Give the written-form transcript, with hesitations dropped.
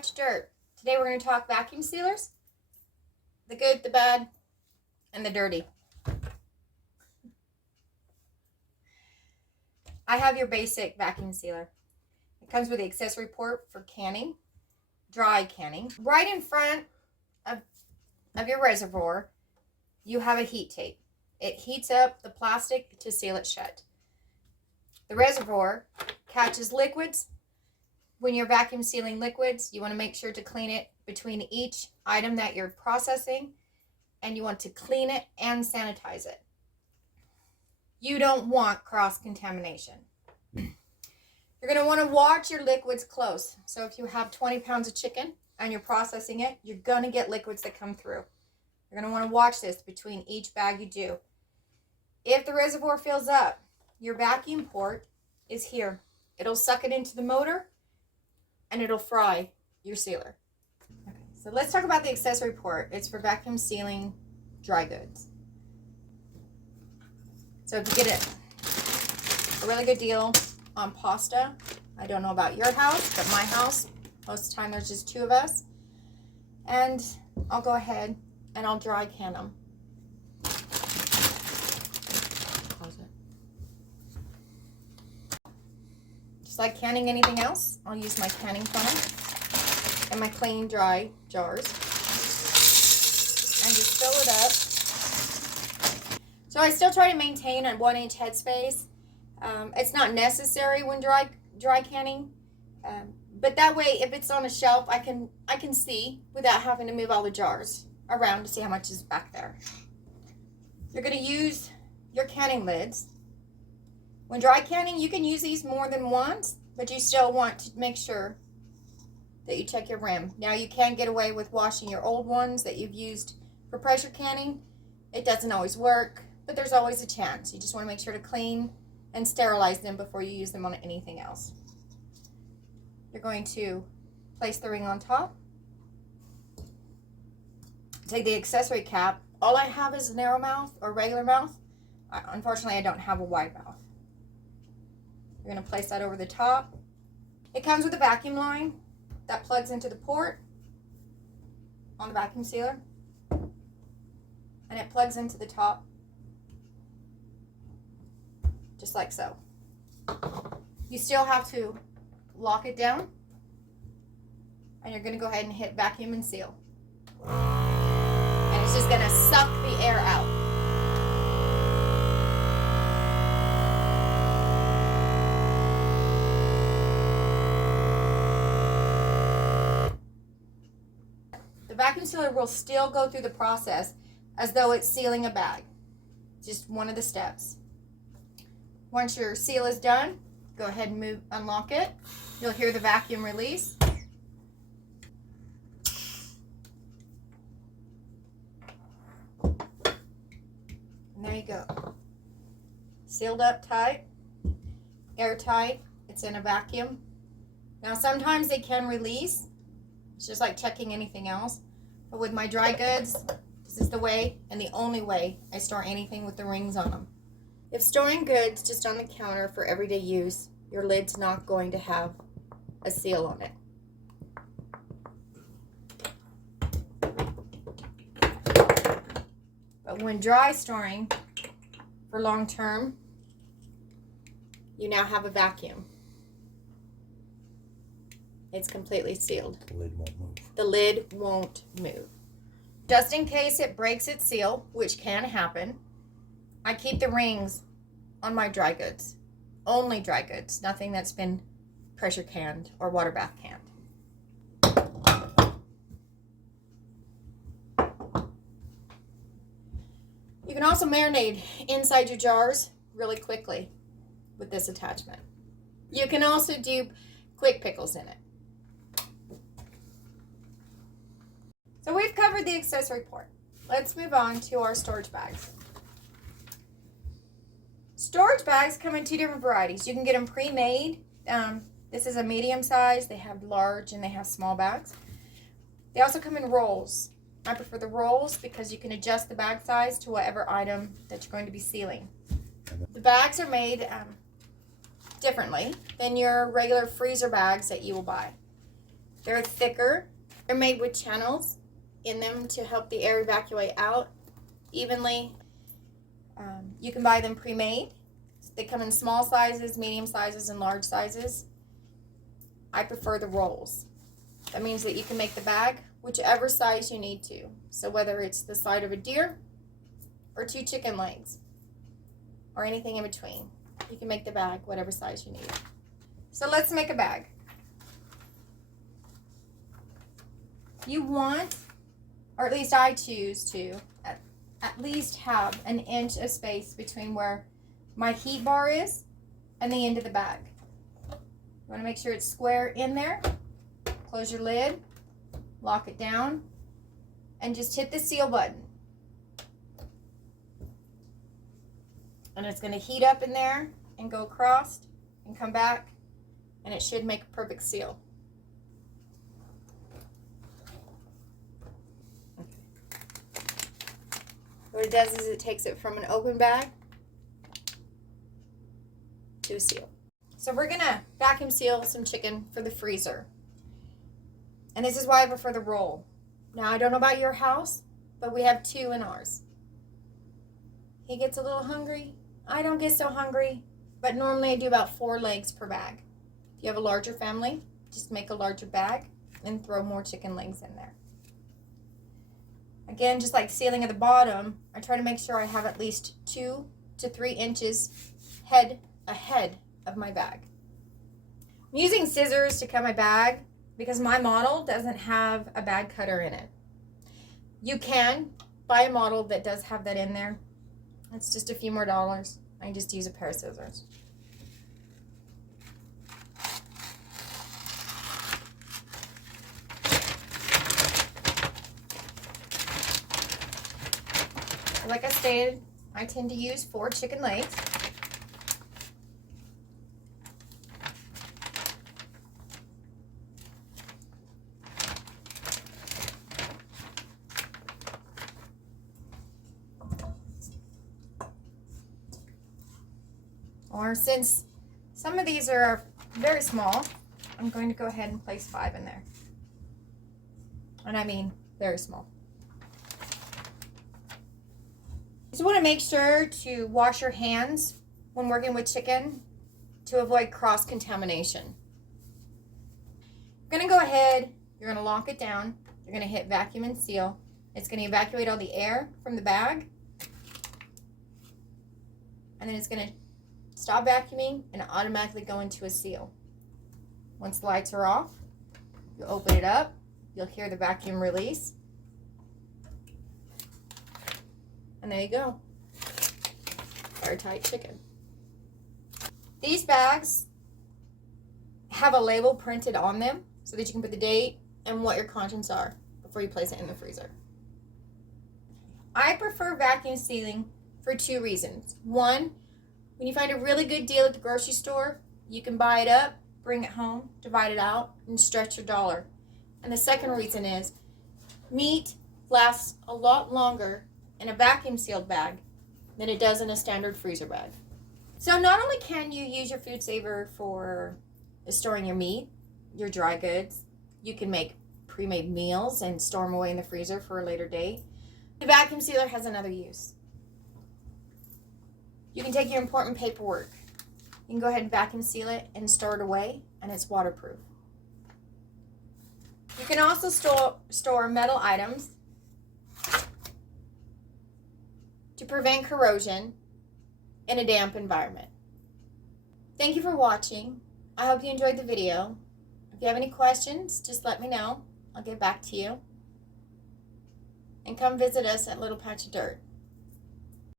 Catch Dirt. Today we're going to talk vacuum sealers. The good, the bad, and the dirty. I have your basic vacuum sealer. It comes with the accessory port for canning, dry canning. Right in front of your reservoir, you have a heat tape. It heats up the plastic to seal it shut. The reservoir catches liquids. When you're vacuum sealing liquids, you want to make sure to clean it between each item that you're processing, and you want to clean it and sanitize it. You don't want cross-contamination. You're going to want to watch your liquids close. So if you have 20 pounds of chicken and you're processing it, you're going to get liquids that come through. You're going to want to watch this between each bag you do. If the reservoir fills up, your vacuum port is here. It'll suck it into the motor and it'll fry your sealer. Okay, so let's talk about the accessory port. It's for vacuum sealing dry goods. So if you get a really good deal on pasta, I don't know about your house, but my house, most of the time there's just two of us, and I'll go ahead and I'll dry can them. Close it. Just like canning anything else, I'll use my canning funnel and my clean, dry jars and just fill it up. So I still try to maintain a 1-inch headspace. It's not necessary when dry canning, but that way, if it's on a shelf, I can see without having to move all the jars around to see how much is back there. You're going to use your canning lids. When dry canning, you can use these more than once, but you still want to make sure that you check your rim. Now, you can get away with washing your old ones that you've used for pressure canning. It doesn't always work, but there's always a chance. You just want to make sure to clean and sterilize them before you use them on anything else. You're going to place the ring on top. Take the accessory cap. All I have is a narrow mouth or regular mouth. Unfortunately, I don't have a wide mouth. You're going to place that over the top. It comes with a vacuum line that plugs into the port on the vacuum sealer, and it plugs into the top just like so. You still have to lock it down, and you're going to go ahead and hit vacuum and seal, and it's just going to suck the air out. The vacuum sealer will still go through the process as though it's sealing a bag. Just one of the steps. Once your seal is done, go ahead and unlock it. You'll hear the vacuum release. And there you go. Sealed up tight, airtight. It's in a vacuum. Now sometimes they can release. It's just like checking anything else. But with my dry goods, this is the way and the only way I store anything with the rings on them. If storing goods just on the counter for everyday use, your lid's not going to have a seal on it. But when dry storing for long term, you now have a vacuum. It's completely sealed. The lid won't move. The lid won't move. Just in case it breaks its seal, which can happen, I keep the rings on my dry goods. Only dry goods, nothing that's been pressure canned or water bath canned. You can also marinate inside your jars really quickly with this attachment. You can also do quick pickles in it. So we've covered the accessory port. Let's move on to our storage bags. Storage bags come in two different varieties. You can get them pre-made. This is a medium size. They have large and they have small bags. They also come in rolls. I prefer the rolls because you can adjust the bag size to whatever item that you're going to be sealing. The bags are made differently than your regular freezer bags that you will buy. They're thicker. They're made with channels in them to help the air evacuate out evenly. You can buy them pre-made. They come in small sizes, medium sizes, and large sizes. I prefer the rolls. That means that you can make the bag whichever size you need to. So whether it's the side of a deer or 2 chicken legs or anything in between, you can make the bag whatever size you need. So let's make a bag. You want, or at least I choose to, at least have an inch of space between where my heat bar is and the end of the bag. You want to make sure it's square in there. Close your lid, lock it down, and just hit the seal button. And it's going to heat up in there and go across and come back, and it should make a perfect seal. What it does is it takes it from an open bag to a seal. So we're gonna vacuum seal some chicken for the freezer. And this is why I prefer the roll. Now I don't know about your house, but we have 2 in ours. He gets a little hungry. I don't get so hungry, but normally I do about 4 legs per bag. If you have a larger family, just make a larger bag and throw more chicken legs in there. Again, just like sealing at the bottom, I try to make sure I have at least 2 to 3 inches ahead of my bag. I'm using scissors to cut my bag because my model doesn't have a bag cutter in it. You can buy a model that does have that in there. It's just a few more dollars. I can just use a pair of scissors. Like I stated, I tend to use 4 chicken legs. Or since some of these are very small, I'm going to go ahead and place 5 in there. And I mean very small. You want to make sure to wash your hands when working with chicken to avoid cross-contamination. You're going to go ahead, you're going to lock it down, you're going to hit vacuum and seal. It's going to evacuate all the air from the bag, and then it's going to stop vacuuming and automatically go into a seal. Once the lights are off, you open it up, you'll hear the vacuum release. And there you go. Airtight chicken. These bags have a label printed on them so that you can put the date and what your contents are before you place it in the freezer. I prefer vacuum sealing for 2 reasons. 1, when you find a really good deal at the grocery store, you can buy it up, bring it home, divide it out, and stretch your dollar. And the second reason is meat lasts a lot longer in a vacuum sealed bag than it does in a standard freezer bag. So not only can you use your food saver for storing your meat, your dry goods, you can make pre-made meals and store them away in the freezer for a later date. The vacuum sealer has another use. You can take your important paperwork. You can go ahead and vacuum seal it and store it away, and it's waterproof. You can also store metal items to prevent corrosion in a damp environment. Thank you for watching. I hope you enjoyed the video. If you have any questions, just let me know. I'll get back to you. And come visit us at Little Patch of Dirt.